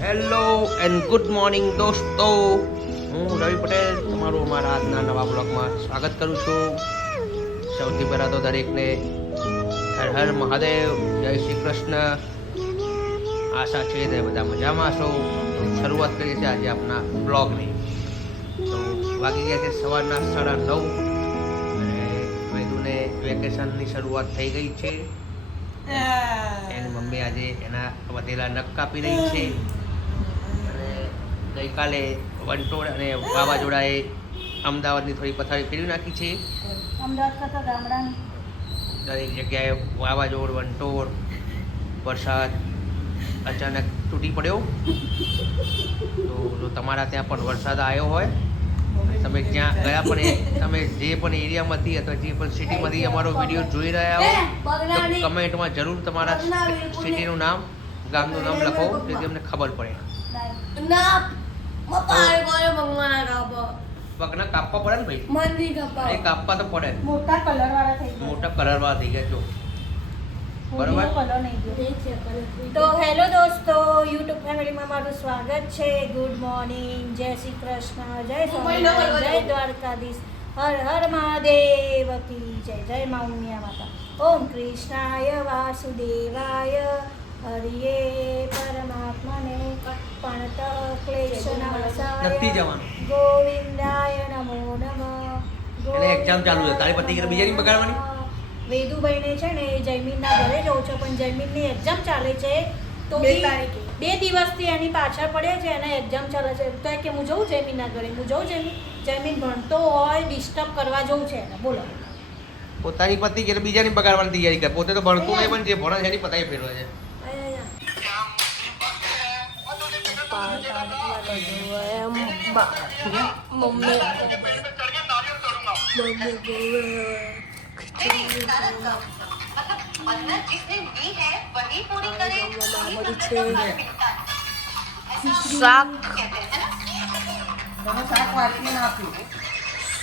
Hello and good morning દોસ્તો, હું રવિ પટેલ તમારું અમારા આજના નવા બ્લોગમાં સ્વાગત કરું છું. સૌથી પહેલાં તો દરેકને હર હર મહાદેવ, જય શ્રી કૃષ્ણ. આશા છે કે બધા મજામાં છો. શરૂઆત કરીએ છીએ આજે આપણા બ્લોગની. તો વાગી ગયા છે સવારના 9:30 અને વૈદુને વેકેશનની શરૂઆત થઈ ગઈ છે. એની મમ્મી આજે એના વધેલા નખ કાપી રહી છે. અને ગઈકાલે વંટોળ અને વાવાઝોડાએ અમદાવાદની થોડી પથારી ફેરવી નાખી છે. અમદાવાદ કરતા ગામડાની દરેક જગ્યાએ વાવાઝોડ, વંટોળ, વરસાદ અચાનક તૂટી પડ્યો. તો જો તમારા ત્યાં પણ વરસાદ આવ્યો હોય, તમે જ્યાં ગયા પણ તમે જે પણ એરિયામાંથી અથવા જે પણ સિટીમાંથી અમારો વિડીયો જોઈ રહ્યા હો, તો કમેન્ટમાં જરૂર તમારા સિટીનું નામ, ગામનું નામ લખો, જેથી અમને ખબર પડે. પગના કાપવા પડે ને ભાઈ, એ કાપવા તો પડે. મોટા કલર વાળા થઈ ગયા. મોટા કલર વાળા થઈ ગયા જો. બરોબર. કલર નહીં ગયો. તો હેલો દોસ્તો, યુટ્યુબ ફેમિલીમાં મારું સ્વાગત છે. ગુડ મોર્નિંગ, જય શ્રી કૃષ્ણ, જય સ્વામિનારાયણ, જય દ્વારકાધીશ, હર હર મહાદેવ કી જય, જય મા ઉમિયા માતા. ઓમ કૃષ્ણાય વાસુદેવાય હરિયે પરમાત્મને પણત ક્લેશનાશાય નથી જવાનું. ગોવિંદાય નમો નમઃ. એને એક્ઝામ ચાલુ છે, તારી પતિ કે બીજાની બગાડવાની? વેદુભાઈને છે ને એ જયમીનના ઘરે જવું છે, પણ જયમીનની એક્ઝામ ચાલે છે. તો 2 દિવસથી એની પાછળ પડે છે, એને એક્ઝામ ચાલે છે. તો કે હું જઉં જયમીનના ઘરે, હું જઉં જયમીન ભણતો હોય, ડિસ્ટર્બ કરવા જવું છે એને. બોલો, પોતાની પતિ કે બીજાની બગાડવાની તૈયારી કરે. પોતે તો ભણતું નહીં, પણ જે ભણે છે એની પતાઈ ફેરવે છે.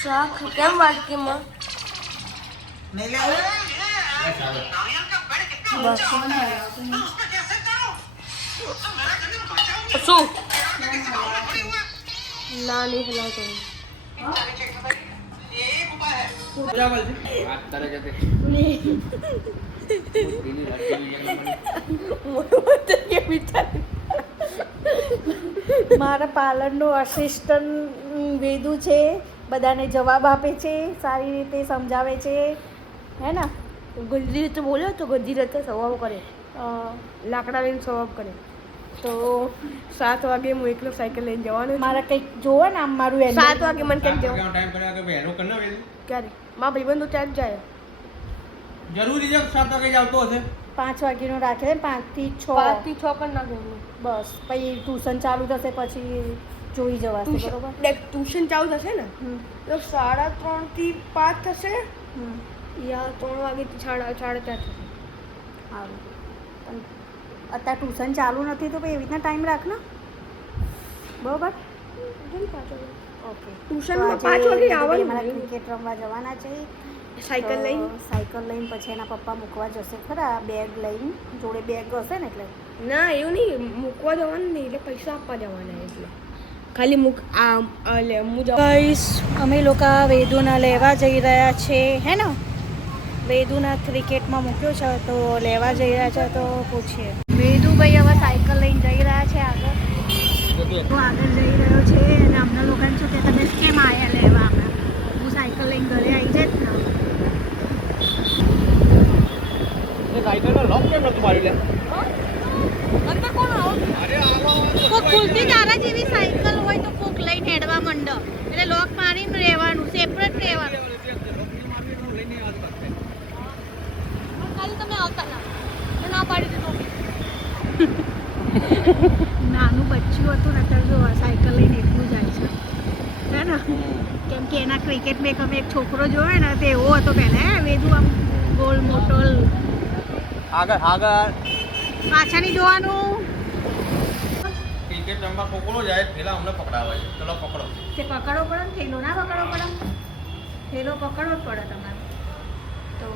શાક કેમ વાટકીમાં? શું ના નહીં હલાવતો. મારા પાર્લરનો અસિસ્ટન્ટ વેદુ છે, બધાને જવાબ આપે છે, સારી રીતે સમજાવે છે, હે ને? ગંજી રીતે બોલ્યો તો ગંજી રીતે સ્વભાવ કરે, લાકડા લઈને સ્વભાવ કરે. તો 7 વાગે હું એકલો સાયકલ લઈને જવાનું. મારા કંઈક જોવો ને, આમ મારું 7 વાગે મને ક્યાંક જવાનું. ટાઈમ કર્યા કે વહેલો કર ને વેલું. ક્યારે મારા ભાઈબંધો ત્યાં જ જાય. જરૂરી છે 7 વાગે જ આવતો હશે. 5 વાગ્યાનો રાખે, 5 થી 6. 5 થી 6 કરી નાખવાનું. બસ પછી ટ્યુશન ચાલુ થશે, પછી જોઈ જવાશે. બરોબર. ટ્યુશન ચાલુ થશે ને તો 3:30 થી 5 થશે, યા 3 વાગેથી 4:30 થશે. સારું, પણ અત્યારે ટ્યુશન ચાલુ નથી તો પછી એવી રીતના ટાઈમ રાખ ને. બરોબર. ઓકે. ટ્યુશનમાં 5 વાગે આવવાનું. અમારા ક્રિકેટ રમવા જવાના છે. સાયકલ લઈને પછી એના પપ્પા મૂકવા જશે ખરા, બેગ લઈને. જોડે બેગ હશે ને એટલે. ના એવું નહીં, મૂકવા જવાનું નહીં, એટલે પૈસા આપવા જવાના. એટલે ખાલી મૂક ગાઈસ, અમે લોકો વેદુના લેવા જઈ રહ્યા છે, હે ને? વેદુના ક્રિકેટમાં મૂક્યો છે તો લેવા જઈ રહ્યા છે. તો પૂછીએ. વેદુભાઈ હવે સાયકલ લઈને જઈ રહ્યા છે આગળ. હું આગળ જઈ રહ્યો છે અને અમને લોકોને શું કે તમે કેમ આવ્યા લેવા? હું સાયકલ લઈને ઘરે આવી જાય ને. સાયકલનો લોક કેમ નતું માર્યું લે? અંદર કોણ આવો? કોક ખુલતી તારા જેવી સાયકલ હોય તો કોક લઈને હેડવા માંડ, એટલે લોક મારીને રહેવાનું, સેપરેટ રહેવાનું. કાલે તમે આવતા ના પાડી દીધો. નાનું બચ્ચું હતું ને, અત્યારે જો સાયકલ લઈને એટલું જાય છે, હે ને? કેમ કે એના ક્રિકેટ મેચ અમે એક છોકરો જોયો ને, તો એવો હતો પહેલાં. હે વેદુ આમ ગોલ મોટો. આગળ પાછા નહીં જોવાનું. ક્રિકેટ રમવા પકડો જાય પેલા અમને પકડાવે છે. ચલો પકડો. તે પકડવો પડે ને, થેલો ના પકડવો પડે? થેલો પકડવો જ પડે તમારે. તો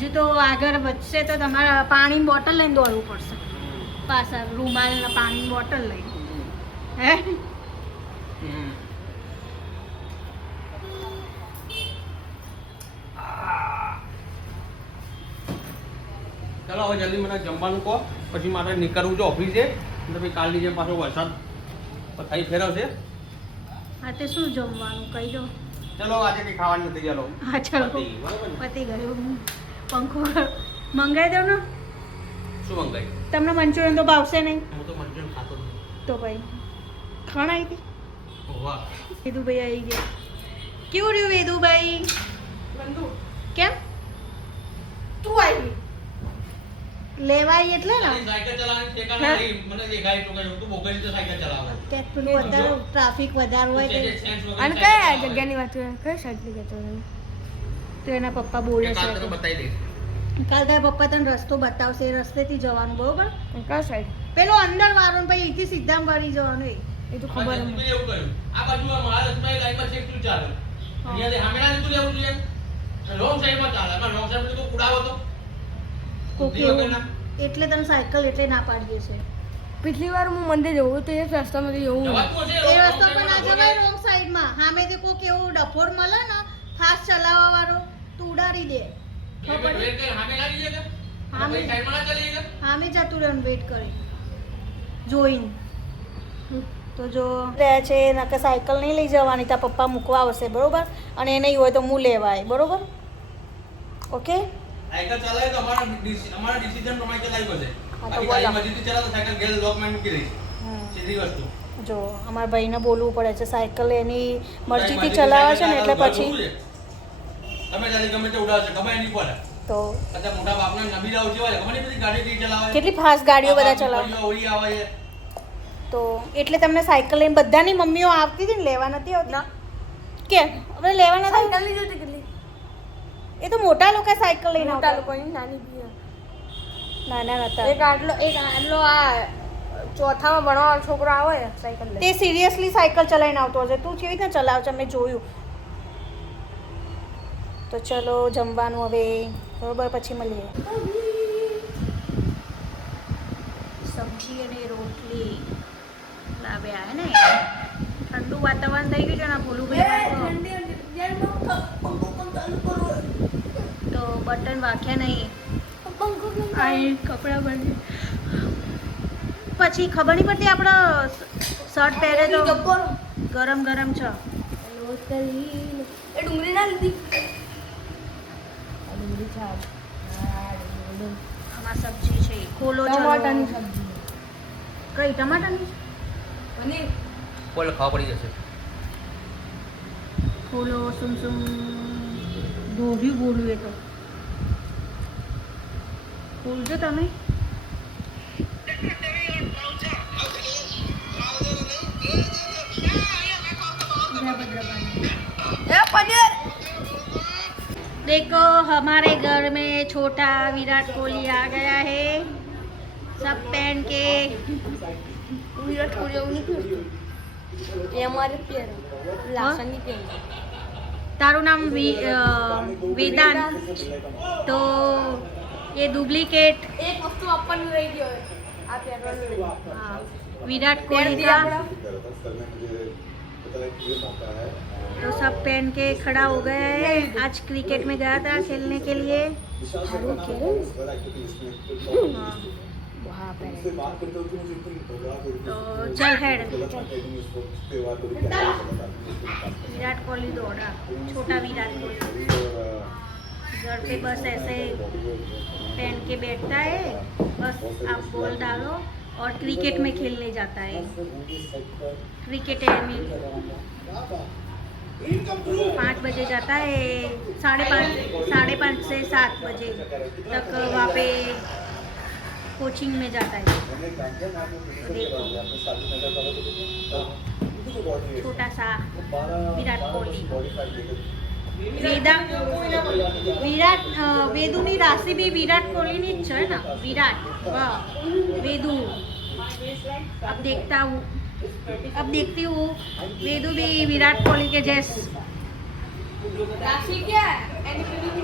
હજુ તો આગળ વધશે તો તમારે પાણીની બોટલ લઈને દોડવું પડશે. પાછળ રૂમાલ ને પાણીની બોટલ લઈ હે ચલો હવે જલ્દી મને જમવાનું કહો, પછી મારે નીકળવું છે ઓફિસે. તો પછી કાલની જેમ પાછો વરસાદ થઈ ફેરવશે. હા તે શું જમવાનું કહી દો. ચલો આજે કંઈ ખાવાનું નથી. ચાલો હા ચલો પતી, બરાબર ને? પતી ગયું. પંખો મંગાવી દો ને. શું મંગાવી? તમને મંચુરિયન તો ભાવશે નહીં હું તો મંચુરિયન ખાતો જ નહીં. તો ભાઈ ખાણ આવી ગઈ. વાહ, વેદુભાઈ આવી ગયા. કેવું રહ્યું વેદુભાઈ? કેમ તું આવી લેવાય એટલે ને સાયકલ ચલાવવાની ઠેકાણા નહીં. મને દેખાય તો કઈ તું બોગસ રીતે સાયકલ ચલાવે. ક્યાંક પેલું વધારે ટ્રાફિક વધારે હોય છે, તે છે, sense વગર અને સાયકલ કયા ચલાવે. જગ્યાની વાત કરે કઈ સાઈડની કહેતો તો એના પપ્પા બોલે એ કાલ તને છે બતાવી દઈશ. કાલ તારા પપ્પા તને રસ્તો બતાવશે એ રસ્તેથી જવાનું બરોબર કયા સાઈડ પેલો અંદર વાળો પછી અહીંથી સીધા વળી જવાનું એ એ તો ખબર ખબર નથી એવું કર્યું. આ બાજુ આ મહારાષ્ટ્રમાં એક લાઈનમાં છેક શું ચાલે? અહીંયાથી સામેના જતું લેવું જોઈએ. રોંગ સાઈડમાં ચાલે. આમાં રોંગ સાઈડ તો કુડાવો તો. કોકે બુદ્ધિ વગરના. એટલે તને સાયકલ એટલે ના પાડીએ છે पिछली बार હું મંદિર જવું તો એ રસ્તામાંથી જવું જવાતું હશે, એ wrong રસ્તો પર ના side માં જવાય રોંગ સાઈડમાં સામે જે કોક એવું ડફોડ મળે ને ફાસ્ટ ચલાવવા વાળો તું ઉડાડી દે બે મિનિટ wait કર, સામે લાગી જાય કે? સામે. પછી સાઈડમાં ના ચાલી જાય કે? સામે જતું રહેવાનું વેટ કરી જોઈન તો જો રહ્યા છે નકે સાયકલ નહીં લઈ જવાની તારા પપ્પા મૂકવા આવશે બરોબર અને એ નહીં હોય તો હું લેવાય બરોબર ઓકે સાયકલ ચલાવે તો અમારા ડિસિઝન પ્રમાણે ચલાવી પડશે. હા તો બાકી તારી બોલો. મરજીથી ચલાવે તો સાયકલ ઘેર લોકમાં મૂકી દઈશ. સીધી વસ્તુ. જો અમારા ભાઈને બોલવું પડે છે સાયકલ એની મરજીથી ચલાવે છે ને એટલે પછી તમે ત્યાંથી ગમે તે ઉડાવશે, ગમે એની પડે. તો અત્યારે મોટા બાપના નબી રાવ જેવા છે, ખબર નહીં બધી ગાડી કઈ ચલાવે. કેટલી ફાસ્ટ ગાડીઓ બધા ચલાવે ગાડીઓ ઓળી આવે છે. તો એટલે તમને સાયકલ લઈને બધાની મમ્મીઓ આવતી હતી ને લેવા નથી આવતી કે આપણે લેવા નથી આવતી? સાયકલ લીધી હતી કેટલી એ તો મોટા લોકો સાયકલ લઈને મોટા આવતા લોકોની નાની બી નાના નતા એક આટલો આ ચોથામાં ભણવાનો છોકરો આવે સાયકલ લઈને તે સિરિયસલી સાયકલ ચલાવીને આવતો હશે તું કેવી રીતના ચલાવ છે મેં જોયું તો ચલો જમવાનું હવે બરોબર પછી મળીએ સબ્જી અને રોટલી લાવ્યા હે ને ઠંડુ વાતાવરણ થઈ ગયું છે ને ભૂલું તો બટન વાગ્યા નહીં કપડા બની પછી ખબર નહીં પડતી આપણો શર્ટ પહેરે તો ગરમ ગરમ છે એ ડુંગળી ના લીધી આમાં સબ્જી છે ખોલો ટમાટાની ચલો સબ્જી કઈ ટમાટાની પનીર બોલ ખાવા પડી જશે. ખોલો સુમસુમ દોઢ્યું બોલ્યું એ તો બોલજો તમે देखो हमारे घर में छोटा विराट कोहली आ गया है सब पहन के વિરાટ કોહલી એવું નથી એ અમારે પેર લાસણની પેર तारू नाम वेदांत तो ये डुप्लीकेट એક વસ્તુ આપવાનું રહી ગયો આ પહેરવાનું हाँ, विराट कोहली का तो सब पहन के खड़ा हो गया है आज क्रिकेट में गया था खेलने के लिए हाँ, तो चल हेड विराट कोहली दौड़ा छोटा विराट कोहली घर पे बस ऐसे पहन के बैठता है बस आप बॉल डालो और क्रिकेट में खेलने जाता है क्रिकेट में 5 बजे जाता है 5:30 से 7 बजे तक वहाँ पे कोचिंग में जाता है तो देखो छोटा सा विराट कोहली વેદુની રાશિ બી વિરાટ કોહલીની જ છે ને વિરાટ વાહ વેદુ अब देखती हूँ वेदु भी विराट कोहली के जैसे રાશિ ક્યાં એની પેલી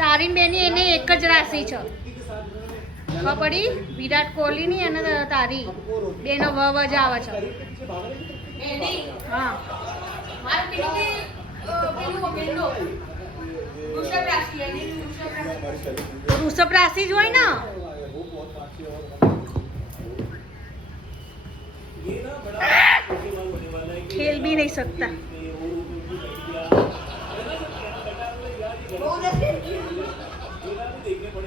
તારીન બેની એને એક જ રાશિ છે ખબર પડી વિરાટ કોહલીની અને તારી બેનો જ આવે છે હા વૃષભ રાશિ જ હોય ને खेल भी नहीं सकता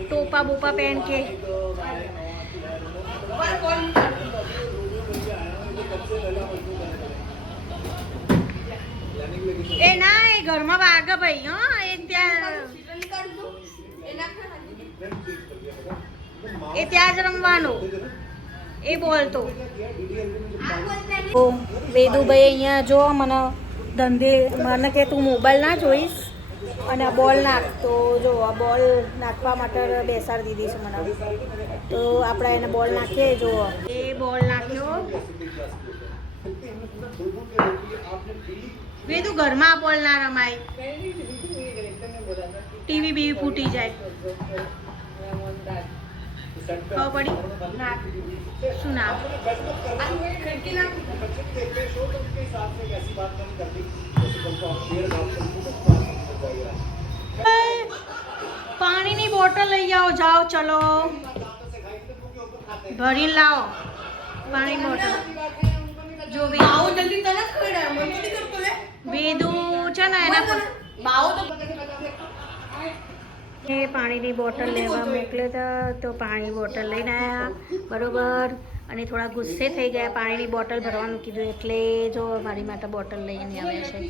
टोपा बोपा पहन के ए ना ए घर में वाग भाई हाँ ए ત્યાં જ રમવાનો એ બોલતો વેદુભાઈ અહીંયા જો મને ધંધે મને કે તું મોબાઈલ ના જોઈશ અને આ બોલ નાખ તો જો આ બોલ નાખવા માટે બેસાડી દીધી છે મને તો આપણે એને બોલ નાખીએ જો એ બોલ નાખ્યો વેદુ ઘરમાં બોલ ના રમાય ટીવી બીવી ફૂટી જાય ખબર પડી ના શું નામ પાણીની બોટલ લઈ આવો જાઓ ચલો ભરીને લાવો પાણી બોટલ જો વેદુ છે ને એના પર એ પાણીની બોટલ લેવા મોકલ્યો હતો તો પાણી બોટલ લઈને આવ્યા બરોબર અને થોડા ગુસ્સે થઈ ગયા પાણીની બોટલ ભરવાનું કીધું એટલે જો મારી માટે બોટલ લઈને આવ્યા છે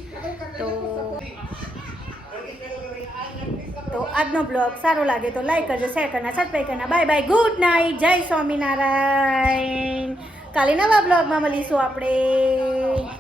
તો આજનો બ્લોગ સારો લાગે તો લાઈક કરજો શેર કરના સબસ્ક્રાઈબ કરના બાય બાય ગુડ નાઇટ જય સ્વામિનારાયણ કાલે નવા બ્લોગમાં મળીશું આપણે